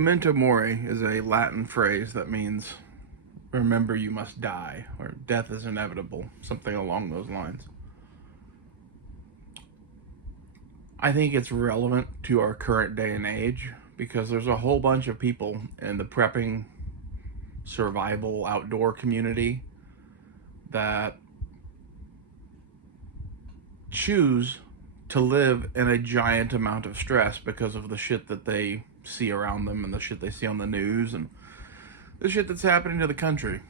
Memento Mori is a Latin phrase that means remember you must die, or death is inevitable, something along those lines. I think it's relevant to our current day and age because there's a whole bunch of people in the prepping, survival, outdoor community that choose to live in a giant amount of stress because of the shit that they see around them and the shit they see on the news and the shit that's happening to the country.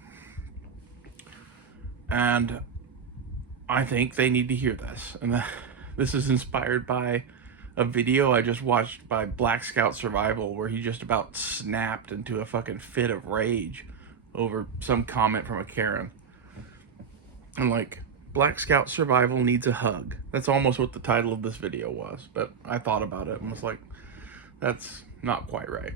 And I think they need to hear this. And this is inspired by a video I just watched by blackscoutsurvival where he just about snapped into a fucking fit of rage over some comment from a Karen. And like, blackscoutsurvival needs a hug. That's almost what the title of this video was. But I thought about it and was like, that's not quite right.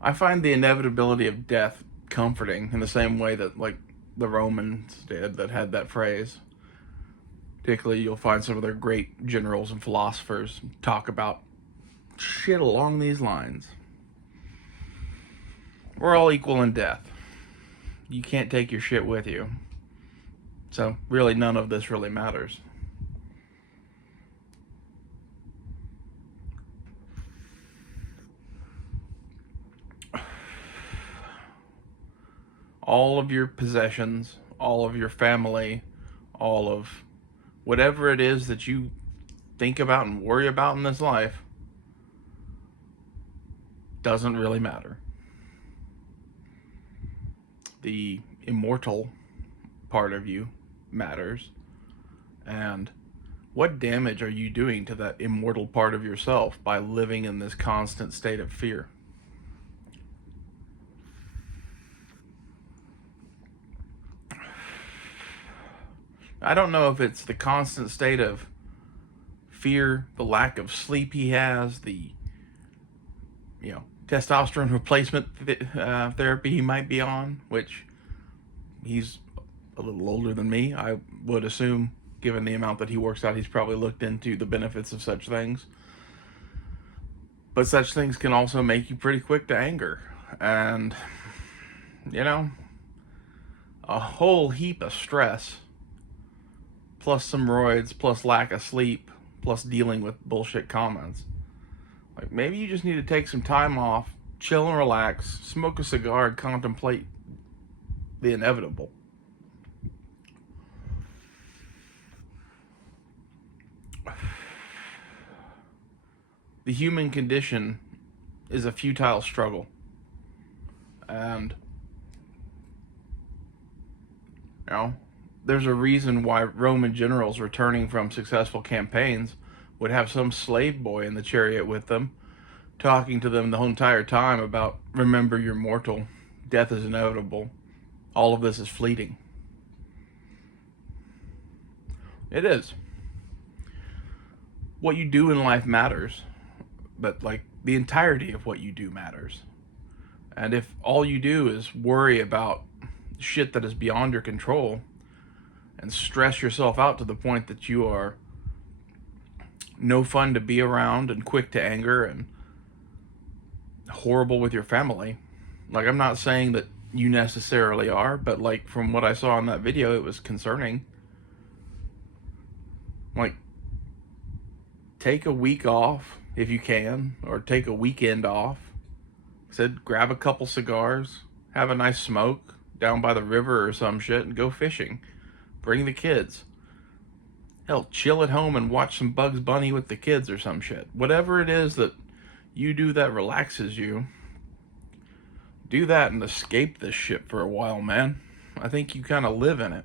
I find the inevitability of death comforting in the same way that, like, the Romans did that had that phrase. Particularly, you'll find some of their great generals and philosophers talk about shit along these lines. We're all equal in death. You can't take your shit with you. So, really, none of this really matters. All of your possessions, all of your family, all of whatever it is that you think about and worry about in this life doesn't really matter. The immortal part of you matters. And what damage are you doing to that immortal part of yourself by living in this constant state of fear? I don't know if it's the constant state of fear, the lack of sleep he has, the testosterone replacement therapy he might be on, which he's a little older than me. I would assume, given the amount that he works out, he's probably looked into the benefits of such things. But such things can also make you pretty quick to anger. And, a whole heap of stress, plus some roids, plus lack of sleep, plus dealing with bullshit comments. Like, maybe you just need to take some time off, chill and relax, smoke a cigar, and contemplate the inevitable. The human condition is a futile struggle. And, there's a reason why Roman generals returning from successful campaigns would have some slave boy in the chariot with them, talking to them the whole entire time about, remember you're mortal, death is inevitable, all of this is fleeting. It is. What you do in life matters, but like the entirety of what you do matters. And if all you do is worry about shit that is beyond your control and stress yourself out to the point that you are no fun to be around and quick to anger and horrible with your family. Like, I'm not saying that you necessarily are, but like from what I saw in that video, it was concerning. Like, take a week off if you can, or take a weekend off. I said, grab a couple cigars, have a nice smoke down by the river or some shit, and go fishing. Bring the kids. Hell, chill at home and watch some Bugs Bunny with the kids or some shit. Whatever it is that you do that relaxes you, do that and escape this shit for a while, man. I think you kind of live in it.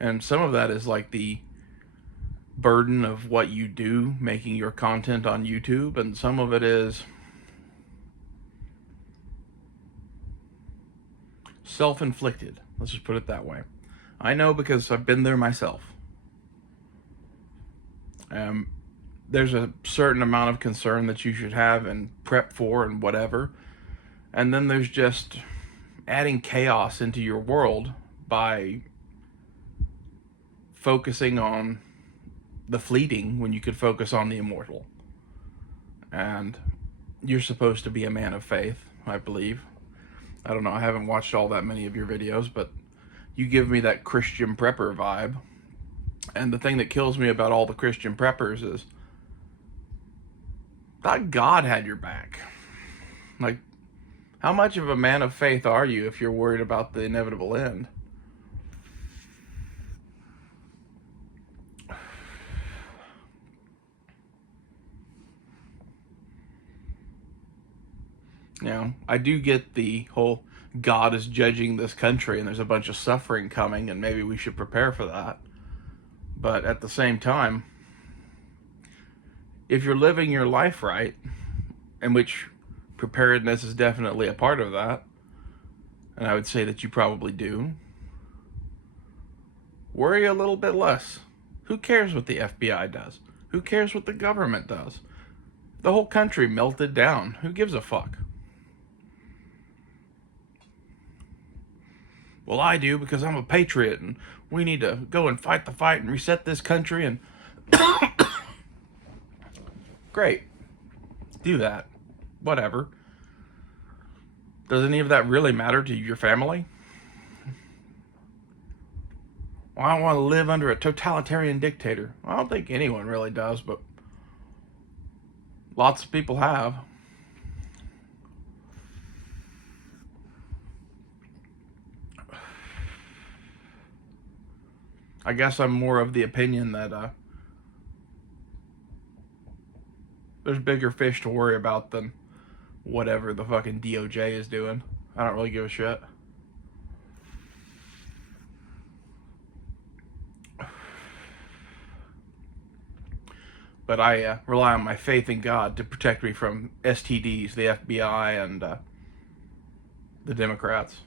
And some of that is like the burden of what you do, making your content on YouTube, and some of it is self-inflicted. Let's just put it that way. I know because I've been there myself. There's a certain amount of concern that you should have and prep for and whatever. And then there's just adding chaos into your world by focusing on the fleeting when you could focus on the immortal. And you're supposed to be a man of faith, I believe. I don't know, I haven't watched all that many of your videos, but you give me that Christian prepper vibe. And the thing that kills me about all the Christian preppers is that God had your back. Like, how much of a man of faith are you if you're worried about the inevitable end? You know, I do get the whole God is judging this country and there's a bunch of suffering coming and maybe we should prepare for that. But at the same time, if you're living your life right, in which preparedness is definitely a part of that, and I would say that you probably do, worry a little bit less. Who cares what the FBI does? Who cares what the government does? The whole country melted down. Who gives a fuck? Well, I do because I'm a patriot and we need to go and fight the fight and reset this country and... Great. Do that. Whatever. Does any of that really matter to your family? Well, I don't want to live under a totalitarian dictator. I don't think anyone really does, but lots of people have. I guess I'm more of the opinion that there's bigger fish to worry about than whatever the fucking DOJ is doing. I don't really give a shit. But I rely on my faith in God to protect me from STDs, the FBI, and the Democrats.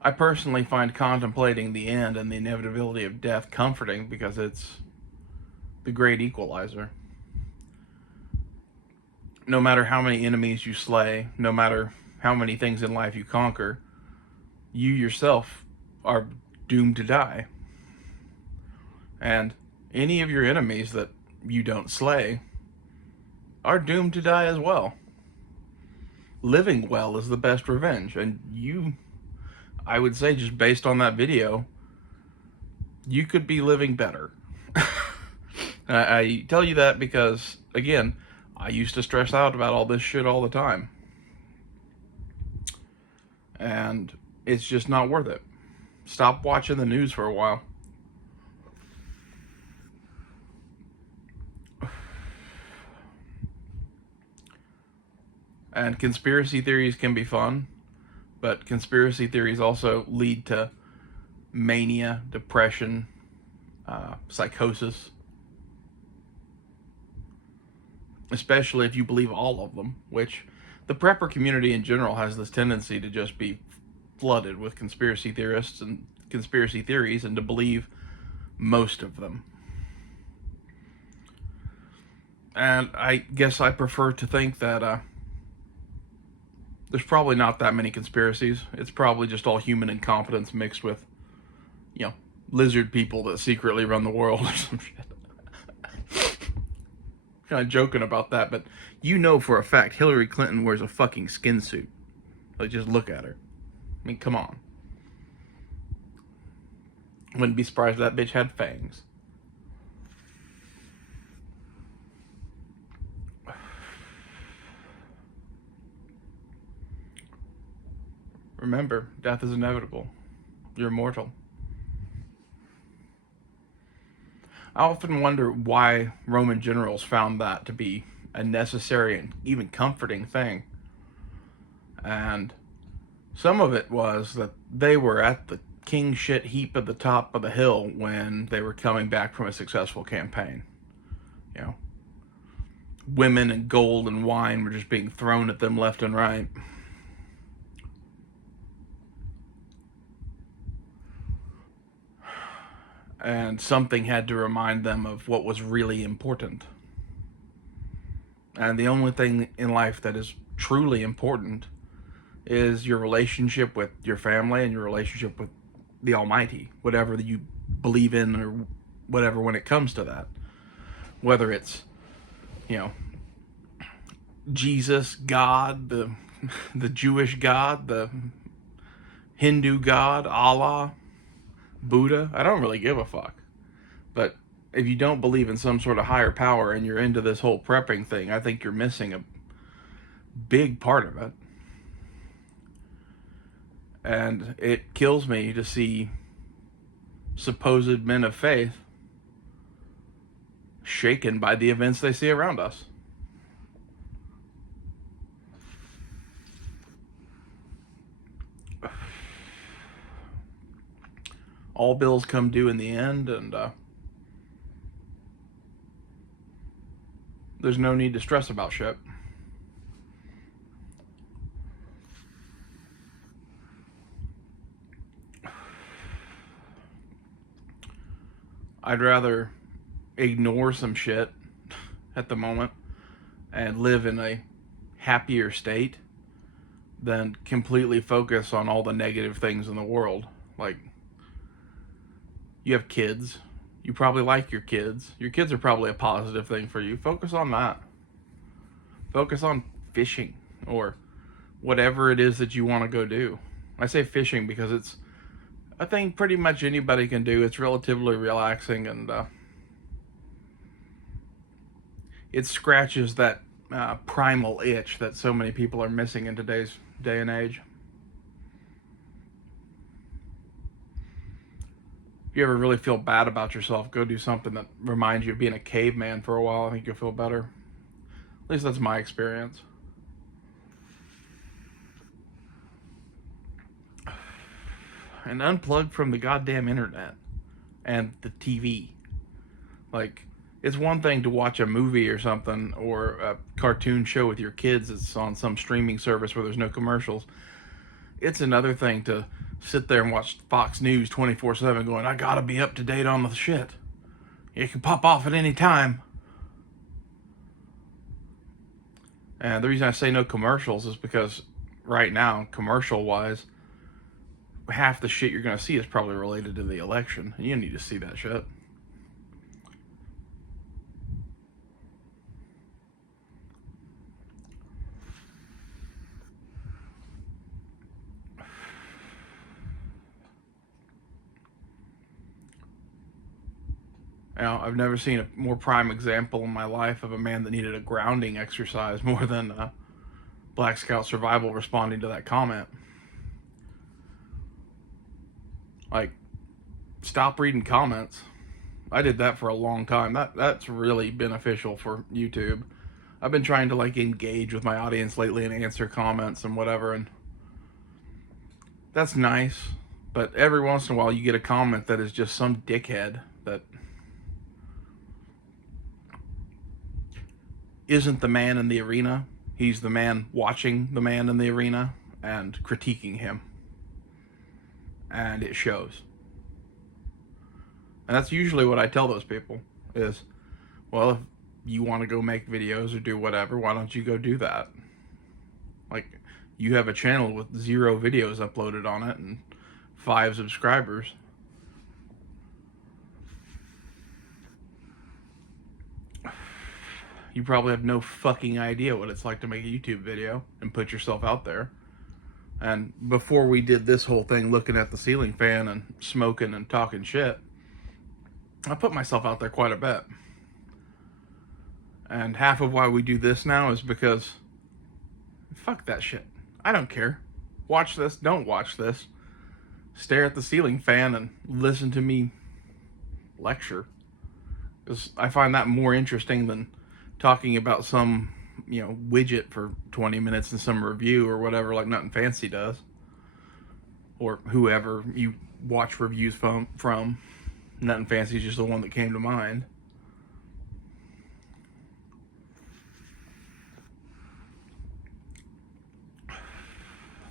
I personally find contemplating the end and the inevitability of death comforting because it's the great equalizer. No matter how many enemies you slay, no matter how many things in life you conquer, you yourself are doomed to die. And any of your enemies that you don't slay are doomed to die as well. Living well is the best revenge, and you, I would say, just based on that video, you could be living better. I tell you that because, again, I used to stress out about all this shit all the time. And it's just not worth it. Stop watching the news for a while. And conspiracy theories can be fun, but conspiracy theories also lead to mania, depression, psychosis. Especially if you believe all of them, which the prepper community in general has this tendency to just be flooded with conspiracy theorists and conspiracy theories and to believe most of them. And I guess I prefer to think that there's probably not that many conspiracies. It's probably just all human incompetence mixed with, you know, lizard people that secretly run the world or some shit. Kind of joking about that, but you know for a fact Hillary Clinton wears a fucking skin suit. Like, just look at her. I mean, come on. Wouldn't be surprised if that bitch had fangs. Remember, death is inevitable. You're immortal. I often wonder why Roman generals found that to be a necessary and even comforting thing. And some of it was that they were at the king shit heap at the top of the hill when they were coming back from a successful campaign. You know, women and gold and wine were just being thrown at them left and right. And something had to remind them of what was really important. And the only thing in life that is truly important is your relationship with your family and your relationship with the Almighty, whatever you believe in or whatever when it comes to that. Whether it's, you know, Jesus, God, the Jewish God, the Hindu God, Allah, Buddha, I don't really give a fuck. But if you don't believe in some sort of higher power and you're into this whole prepping thing, I think you're missing a big part of it. And it kills me to see supposed men of faith shaken by the events they see around us. All bills come due in the end, and there's no need to stress about shit. I'd rather ignore some shit at the moment and live in a happier state than completely focus on all the negative things in the world. Like, you have kids. You probably like your kids. Your kids are probably a positive thing for you. Focus on that. Focus on fishing or whatever it is that you want to go do. I say fishing because it's a thing pretty much anybody can do. It's relatively relaxing, and it scratches that primal itch that so many people are missing in today's day and age. If you ever really feel bad about yourself, go do something that reminds you of being a caveman for a while. I think you'll feel better. At least that's my experience. And unplug from the goddamn internet and the TV. Like, it's one thing to watch a movie or something, or a cartoon show with your kids that's on some streaming service where there's no commercials. It's another thing to sit there and watch Fox News 24/7 going, I gotta be up to date on the shit. It can pop off at any time. And the reason I say no commercials is because right now, commercial-wise, half the shit you're going to see is probably related to the election. And you need to see that shit. Now, I've never seen a more prime example in my life of a man that needed a grounding exercise more than Black Scout Survival responding to that comment. Like, stop reading comments. I did that for a long time. That's really beneficial for YouTube. I've been trying to like engage with my audience lately and answer comments and whatever, and that's nice. But every once in a while you get a comment that is just some dickhead that isn't the man in the arena. He's the man watching the man in the arena and critiquing him. And it shows. And that's usually what I tell those people is, well, if you want to go make videos or do whatever, why don't you go do that? Like, you have a channel with 0 videos uploaded on it and 5 subscribers. You probably have no fucking idea what it's like to make a YouTube video and put yourself out there. And before we did this whole thing looking at the ceiling fan and smoking and talking shit, I put myself out there quite a bit. And half of why we do this now is because fuck that shit. I don't care. Watch this, don't watch this. Stare at the ceiling fan and listen to me lecture. Because I find that more interesting than talking about some, widget for 20 minutes in some review or whatever, like Nothing Fancy does. Or whoever you watch reviews from. Nothing Fancy is just the one that came to mind.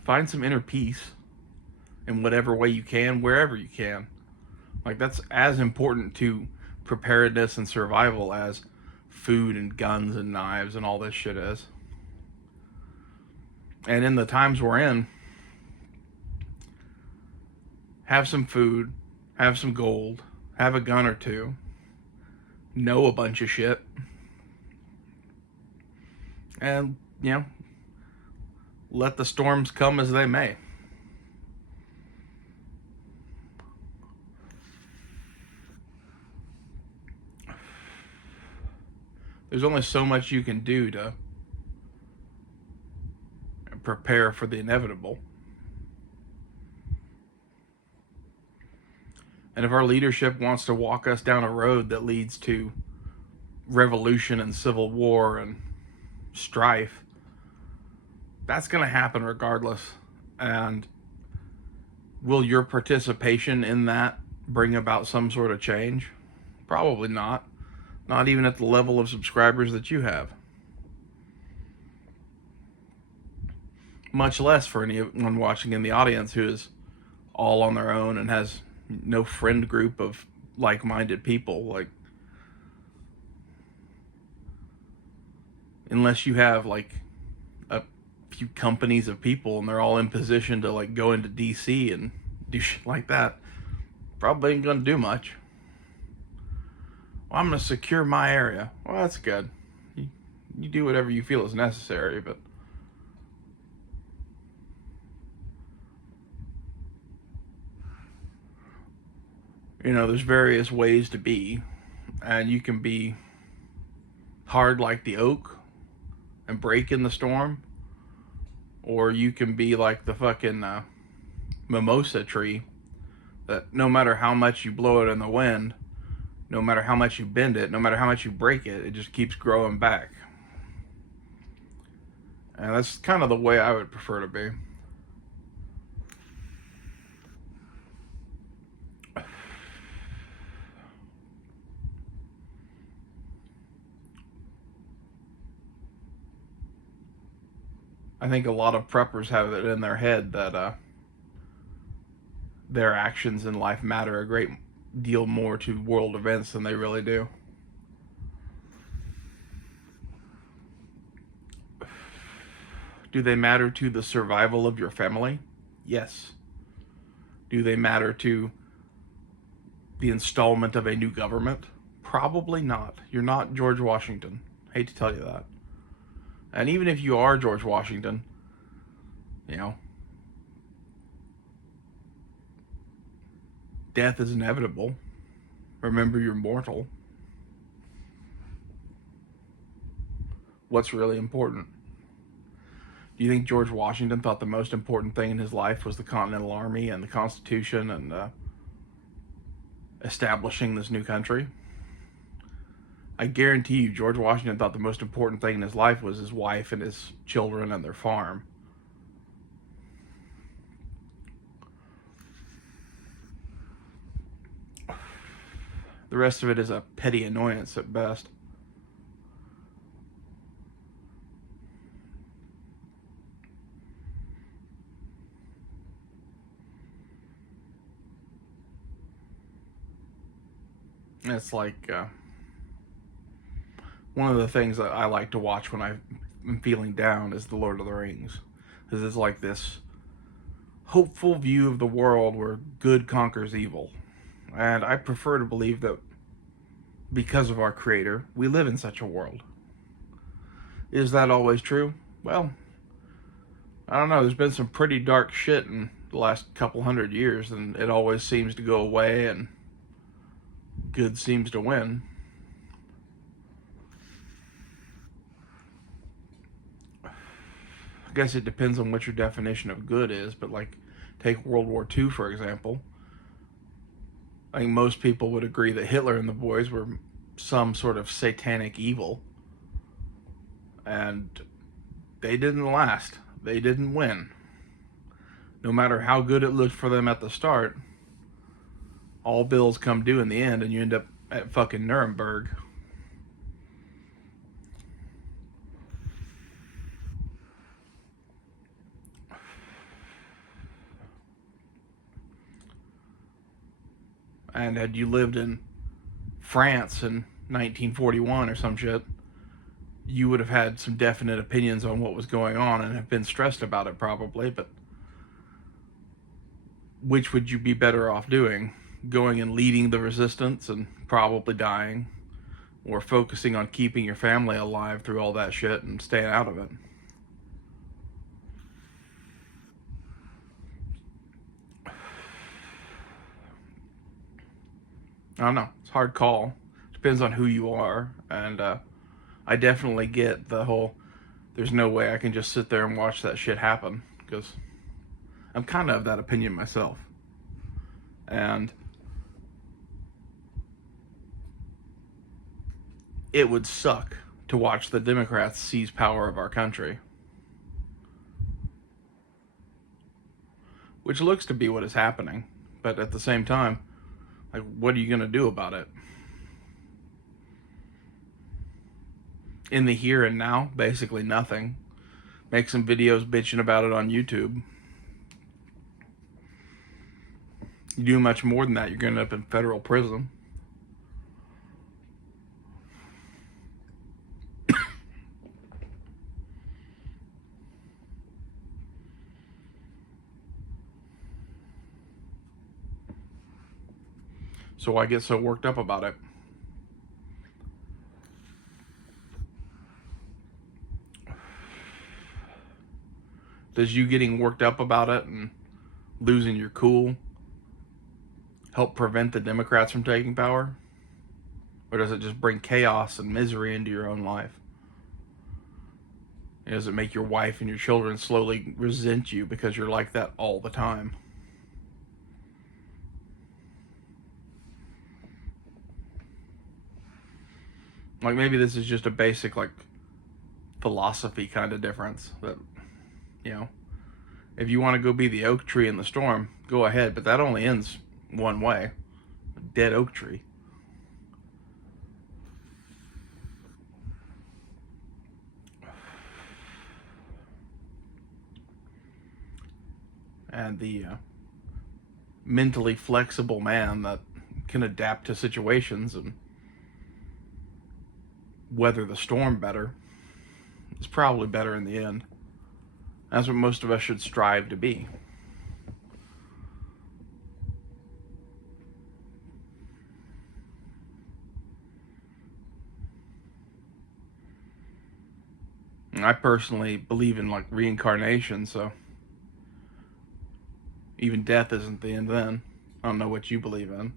Find some inner peace in whatever way you can, wherever you can. Like, that's as important to preparedness and survival as food and guns and knives and all this shit is. And in the times we're in, have some food, have some gold, have a gun or two, know a bunch of shit, and, let the storms come as they may. There's only so much you can do to prepare for the inevitable. And if our leadership wants to walk us down a road that leads to revolution and civil war and strife, that's going to happen regardless. And will your participation in that bring about some sort of change? Probably not. Not even at the level of subscribers that you have. Much less for anyone watching in the audience who is all on their own and has no friend group of like-minded people. Like, unless you have like a few companies of people and they're all in position to like go into DC and do shit like that, probably ain't gonna do much. Well, I'm gonna secure my area. Well, that's good. You do whatever you feel is necessary, but there's various ways to be, and you can be hard like the oak and break in the storm, or you can be like the fucking mimosa tree that no matter how much you blow it in the wind, no matter how much you bend it, no matter how much you break it, it just keeps growing back. And that's kind of the way I would prefer to be. I think a lot of preppers have it in their head that their actions in life matter a great deal more to world events than they really do. Do they matter to the survival of your family? Yes. Do they matter to the installment of a new government? Probably not. You're not George Washington. Hate to tell you that. And even if you are George Washington, death is inevitable. Remember, you're mortal. What's really important? Do you think George Washington thought the most important thing in his life was the Continental Army and the Constitution and establishing this new country? I guarantee you George Washington thought the most important thing in his life was his wife and his children and their farm. The rest of it is a petty annoyance at best. It's like one of the things that I like to watch when I'm feeling down is The Lord of the Rings. Because it's like this hopeful view of the world where good conquers evil. And I prefer to believe that because of our Creator, we live in such a world. Is that always true? Well, I don't know. There's been some pretty dark shit in the last couple hundred years, and it always seems to go away and good seems to win. I guess it depends on what your definition of good is, but like, take World War II, for example. I think most people would agree that Hitler and the boys were some sort of satanic evil. And they didn't last. They didn't win. No matter how good it looked for them at the start, all bills come due in the end and you end up at fucking Nuremberg. And had you lived in France in 1941 or some shit, you would have had some definite opinions on what was going on and have been stressed about it probably, but which would you be better off doing? Going and leading the resistance and probably dying, or focusing on keeping your family alive through all that shit and staying out of it? I don't know. It's a hard call. Depends on who you are. And I definitely get the whole, there's no way I can just sit there and watch that shit happen, because I'm kind of that opinion myself. And it would suck to watch the Democrats seize power of our country, which looks to be what is happening. But at the same time, like, what are you going to do about it? In the here and now, basically nothing. Make some videos bitching about it on YouTube. You do much more than that, you're going to end up in federal prison. So why get so worked up about it? Does you getting worked up about it and losing your cool help prevent the Democrats from taking power? Or does it just bring chaos and misery into your own life? Does it make your wife and your children slowly resent you because you're like that all the time? Like, maybe this is just a basic, like, philosophy kind of difference. That, you know, if you want to go be the oak tree in the storm, go ahead, but that only ends one way. A dead oak tree. And the mentally flexible man that can adapt to situations and weather the storm better is probably better in the end. That's what most of us should strive to be. And I personally believe in, like, reincarnation, so even death isn't the end then. I don't know what you believe in.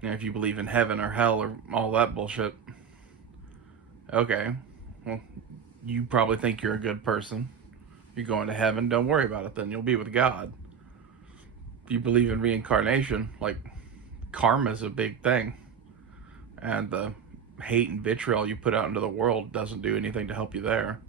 You know, if you believe in heaven or hell or all that bullshit, okay, well, you probably think you're a good person. You're going to heaven, don't worry about it then. You'll be with God. If you believe in reincarnation, like, karma's a big thing. And the hate and vitriol you put out into the world doesn't do anything to help you there.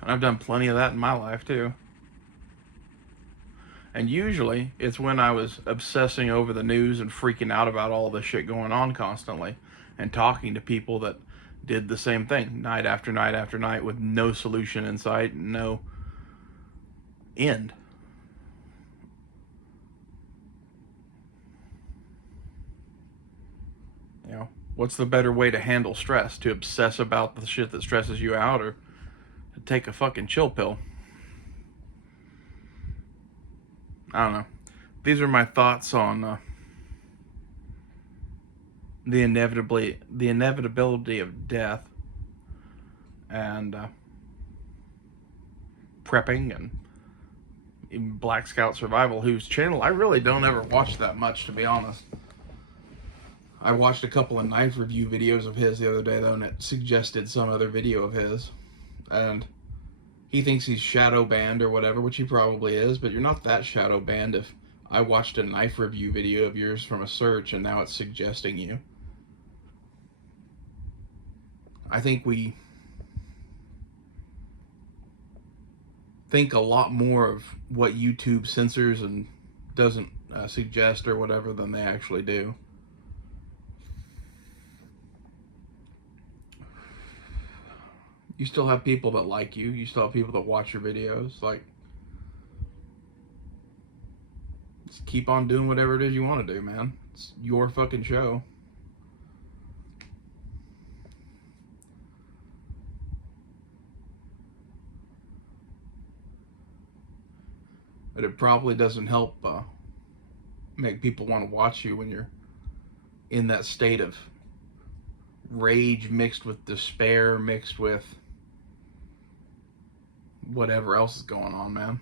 And I've done plenty of that in my life too. And usually it's when I was obsessing over the news and freaking out about all this shit going on constantly, and talking to people that did the same thing night after night after night with no solution in sight and no end. You know, what's the better way to handle stress? To obsess about the shit that stresses you out, or to take a fucking chill pill? I don't know. These are my thoughts on the inevitability of death, and prepping, and even Black Scout Survival, whose channel I really don't ever watch that much, to be honest. I watched a couple of knife review videos of his the other day, though, and it suggested some other video of his. And he thinks he's shadow banned or whatever, which he probably is, but you're not that shadow banned if I watched a knife review video of yours from a search and now it's suggesting you. I think we think a lot more of what YouTube censors and doesn't suggest or whatever than they actually do. You still have people that like you. You still have people that watch your videos. Like, just keep on doing whatever it is you want to do, man. It's your fucking show. but it probably doesn't help make people want to watch you when you're in that state of rage mixed with despair mixed with whatever else is going on, man.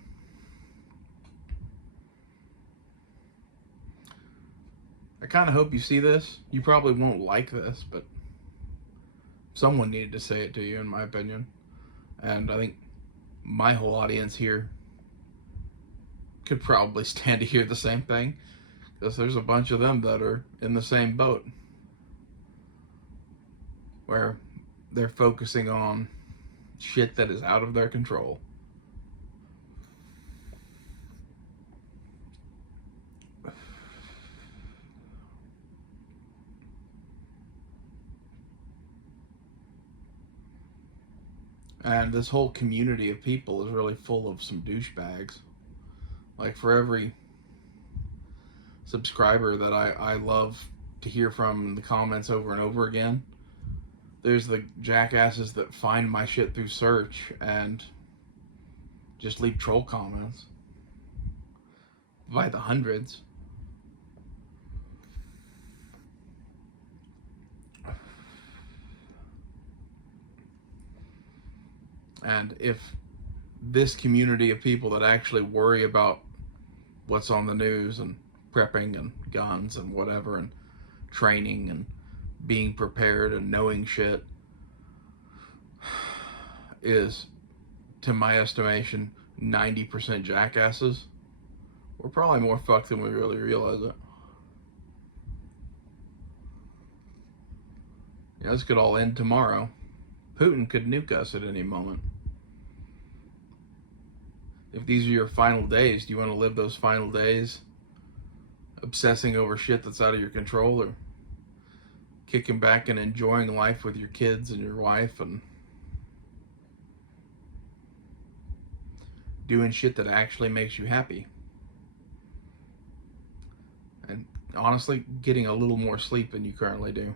I kind of hope you see this. You probably won't like this, but someone needed to say it to you, in my opinion. And I think my whole audience here could probably stand to hear the same thing, because there's a bunch of them that are in the same boat, where they're focusing on shit that is out of their control. And this whole community of people is really full of some douchebags. Like, for every subscriber that I love to hear from in the comments over and over again, there's the jackasses that find my shit through search and just leave troll comments by the hundreds. And if this community of people that actually worry about what's on the news and prepping and guns and whatever and training and being prepared and knowing shit is, to my estimation, 90% jackasses, we're probably more fucked than we really realize it. Yeah, this could all end tomorrow. Putin could nuke us at any moment. If these are your final days, do you want to live those final days obsessing over shit that's out of your control, or kicking back and enjoying life with your kids and your wife and doing shit that actually makes you happy? And honestly, getting a little more sleep than you currently do.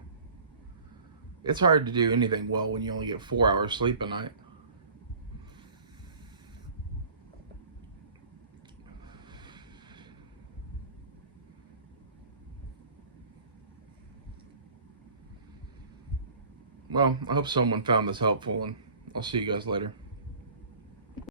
It's hard to do anything well when you only get 4 hours sleep a night. Well, I hope someone found this helpful, and I'll see you guys later.